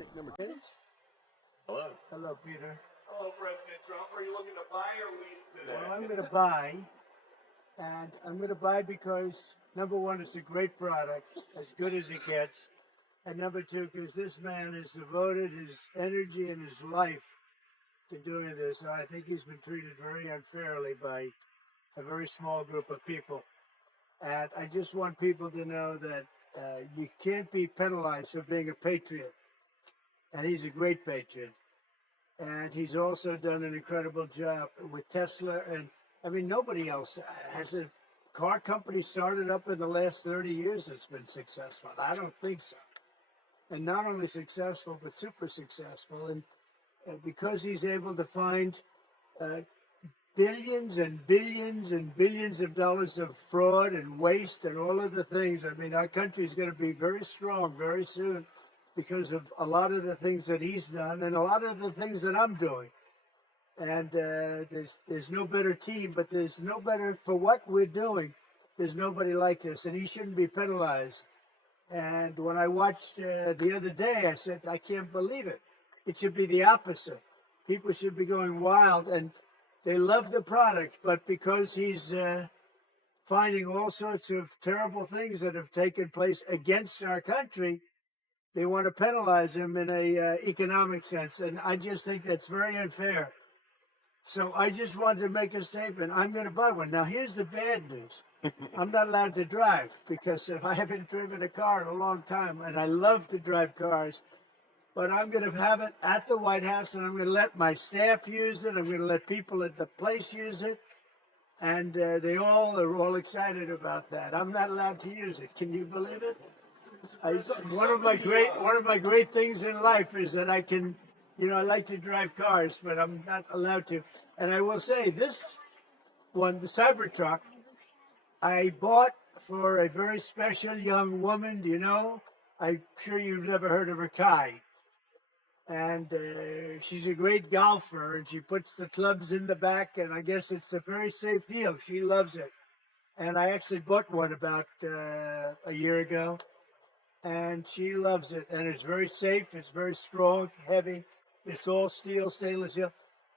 Pick number 10. Hello. Hello, Peter. Hello, President Trump. Are you looking to buy or lease today? Well, I'm going to buy, and I'm going to buy because, number one, it's a great product, as good as it gets, and number two, because this man has devoted his energy and his life to doing this, and I think he's been treated very unfairly by a very small group of people. And I just want people to know that you can't be penalized for being a patriot, and he's a great patriot. And he's also done an incredible job with Tesla. And I mean, nobody else has a car company started up in the last 30 years that's been successful. I don't think so. And not only successful, but super successful. And because he's able to find billions and billions and billions of dollars of fraud and waste and all of the things, I mean, our country is going to be very strong very soon, because of a lot of the things that he's done and a lot of the things that I'm doing. And there's no better team, but there's no better for what we're doing. There's nobody like this, and he shouldn't be penalized. And when I watched the other day, I said, I can't believe it. It should be the opposite. People should be going wild, and they love the product, but because he's finding all sorts of terrible things that have taken place against our country, they want to penalize him in a economic sense, and I just think that's very unfair. So I just wanted to make a statement. I'm going to buy one. Now, here's the bad news. I'm not allowed to drive because I haven't driven a car in a long time, and I love to drive cars. But I'm going to have it at the White House, and I'm going to let my staff use it. I'm going to let people at the place use it, and they all are all excited about that. I'm not allowed to use it. Can you believe it? One of my great things in life is that I can, I like to drive cars, but I'm not allowed to. And I will say this one, the Cybertruck, I bought for a very special young woman. Do you know? I'm sure you've never heard of her, Kai. And she's a great golfer, and she puts the clubs in the back, and I guess it's a very safe deal. She loves it. And I actually bought one about a year ago. And she loves it, and it's very safe, it's very strong, heavy, it's all steel, stainless steel.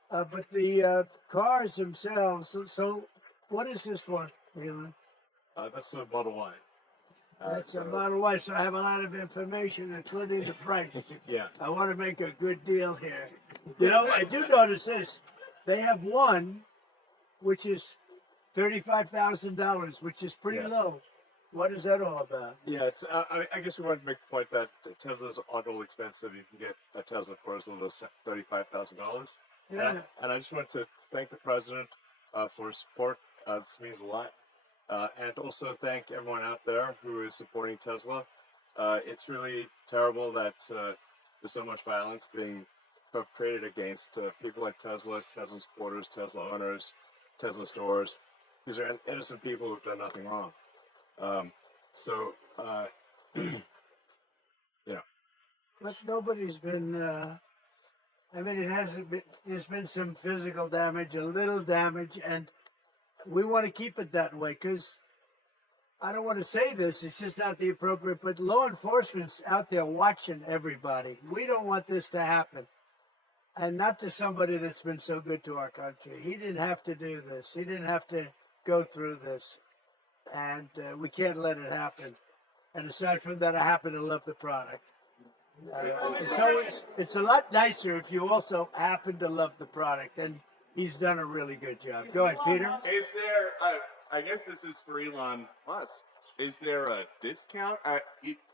But the cars themselves, so what is this one, Elon? That's a Model Y. That's a Model Y, so I have a lot of information, including the price. Yeah. I want to make a good deal here. I do notice this. They have one, which is $35,000, which is pretty low. What is that all about? Yeah, it's. I guess we wanted to make the point that Teslas aren't all expensive. You can get a Tesla for as little as $35,000. Yeah. And I just want to thank the president for his support. This means a lot. And also thank everyone out there who is supporting Tesla. It's really terrible that there's so much violence being perpetrated against people like Tesla supporters, Tesla owners, Tesla stores. These are innocent people who've done nothing wrong. But nobody's been, it hasn't been, there's been some physical damage, a little damage, and we want to keep it that way because I don't want to say this, it's just not the appropriate, but law enforcement's out there watching everybody. We don't want this to happen. And not to somebody that's been so good to our country. He didn't have to do this. He didn't have to go through this. And we can't let it happen. And aside from that, I happen to love the product. It's a lot nicer if you also happen to love the product, and he's done a really good job. Go ahead, Peter. Is there, I guess this is for Elon Musk, is there a discount?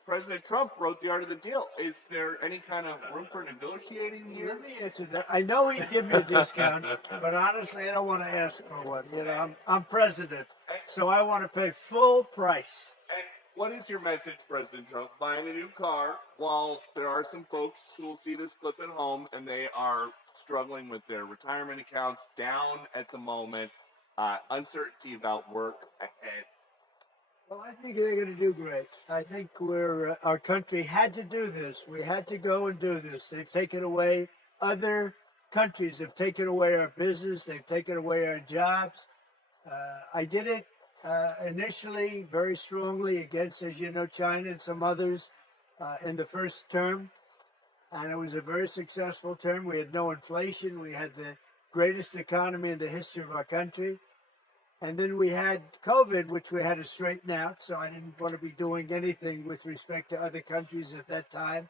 President Trump wrote the art of the deal. Is there any kind of room for negotiating here? Let me answer that. I know he'd give me a discount, but honestly, I don't want to ask for one. I'm president, so I want to pay full price. And what is your message, President Trump? Buying a new car, while there are some folks who will see this clip at home and they are struggling with their retirement accounts down at the moment, uncertainty about work ahead. Well, I think they're going to do great. I think our country had to do this. We had to go and do this. They've taken away, other countries have taken away our business. They've taken away our jobs. I did it initially very strongly against, as you know, China and some others in the first term. and it was a very successful term. We had no inflation. We had the greatest economy in the history of our country. And then we had COVID, which we had to straighten out. So I didn't want to be doing anything with respect to other countries at that time.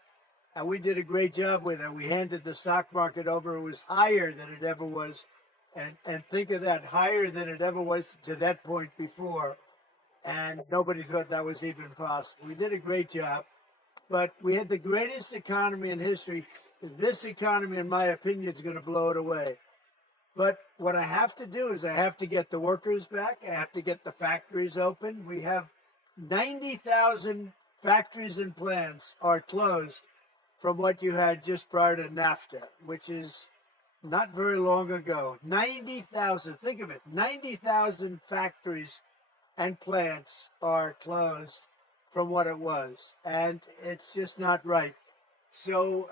And we did a great job with it. We handed the stock market over. It was higher than it ever was. And think of that, higher than it ever was to that point before. And nobody thought that was even possible. We did a great job. But we had the greatest economy in history. This economy, in my opinion, is going to blow it away. But what I have to do is I have to get the workers back. I have to get the factories open. We have 90,000 factories and plants are closed from what you had just prior to NAFTA, which is not very long ago. 90,000, think of it, 90,000 factories and plants are closed from what it was. And it's just not right. So,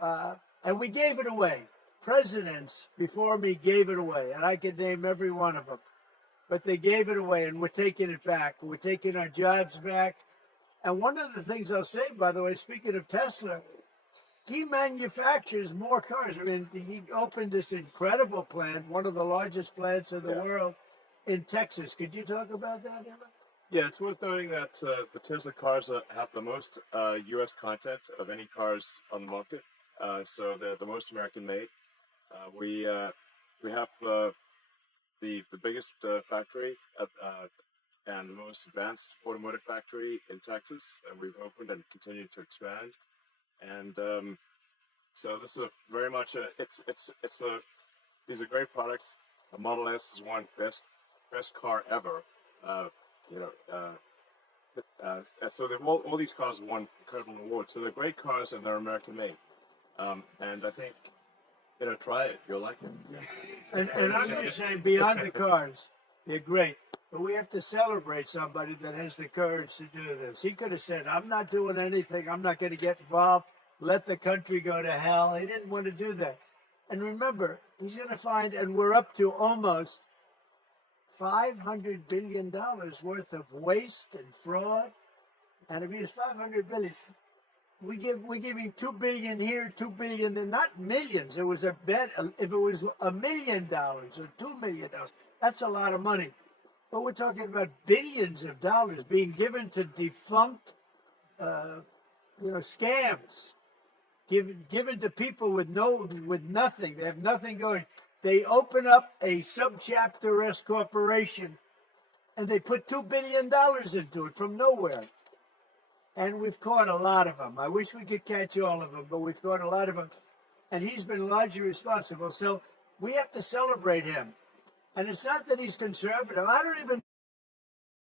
and we gave it away. Presidents before me gave it away, and I could name every one of them. But they gave it away, and we're taking it back. We're taking our jobs back. And one of the things I'll say, by the way, speaking of Tesla, he manufactures more cars. I mean, he opened this incredible plant, one of the largest plants in the world, in Texas. Could you talk about that, Emma? Yeah, it's worth noting that the Tesla cars have the most U.S. content of any cars on the market. So they're the most American-made. We have the biggest factory and the most advanced automotive factory in Texas, and we've opened and continue to expand. And so this is very much these are great products. The Model S is one best car ever. So all these cars have won incredible awards. So they're great cars and they're American-made. And I think, try it. You'll like it. Yeah. And I'm going to say, beyond the cars, they're great. But we have to celebrate somebody that has the courage to do this. He could have said, I'm not doing anything. I'm not going to get involved. Let the country go to hell. He didn't want to do that. And remember, he's going to find, and we're up to almost $500 billion worth of waste and fraud. And if it's $500 billion, we give him $2 billion here, $2 billion there, not millions. It was a bet. If it was $1 million or $2 million, that's a lot of money. But we're talking about billions of dollars being given to defunct, scams, given to people with nothing. They have nothing going. They open up a subchapter S corporation, and they put $2 billion into it from nowhere. And we've caught a lot of them. I wish we could catch all of them, but we've caught a lot of them. And he's been largely responsible. So we have to celebrate him. And it's not that he's conservative. I don't even